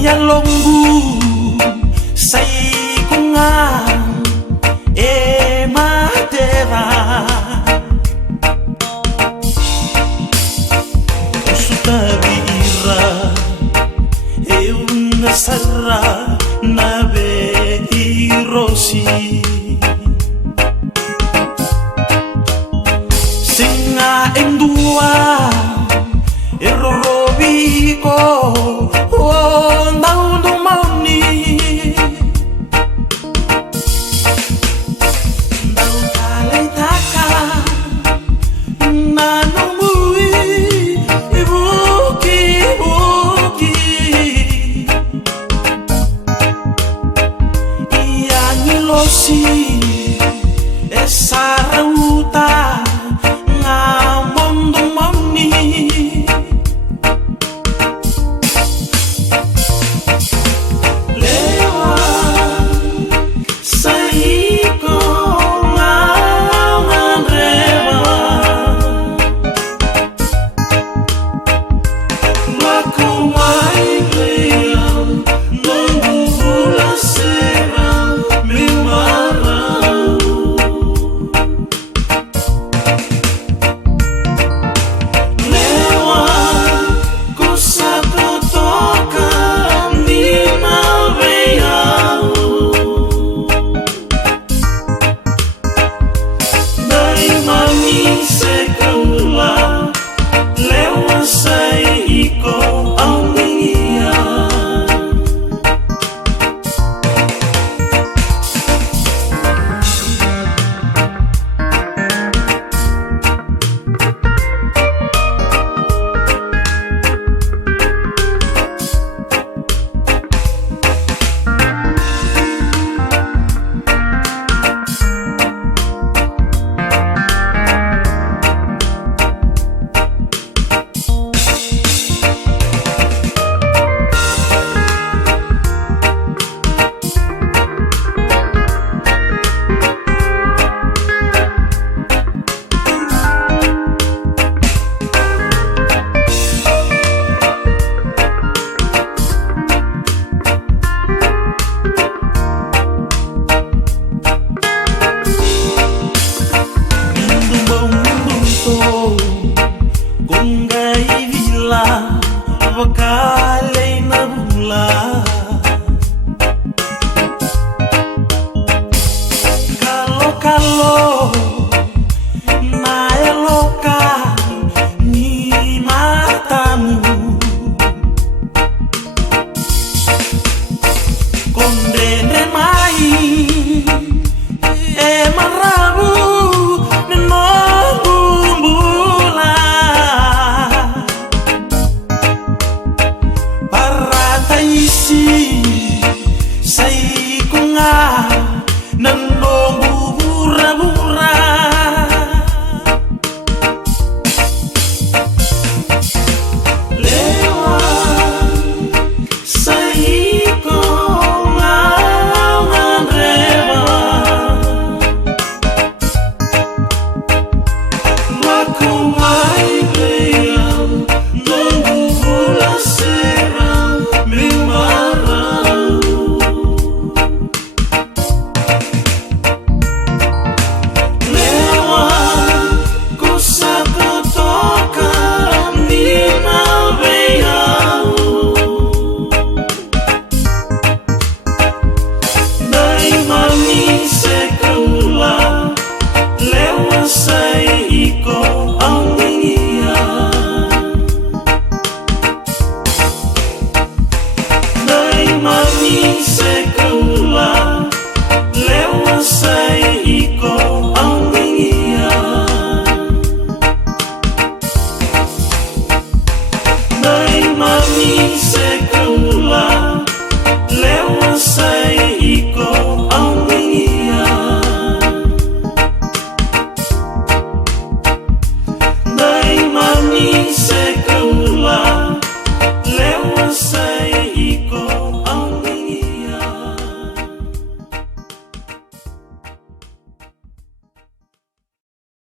Yalombu sai kungang e madera Usutabira e una sarra nave irosi Singa endua errorobiko esa ruta ngamon dumani lewa saiko ngawan rewa laku mai leal nunggu bulan serang Vakale na bula Kalo na eloka ni matamu Kondene mai e marabu no bumbula Sai kunga nandong bura-bura lewa sai kunga nganrewa laku mai leal nunggu bulan serang Mami sekula lewat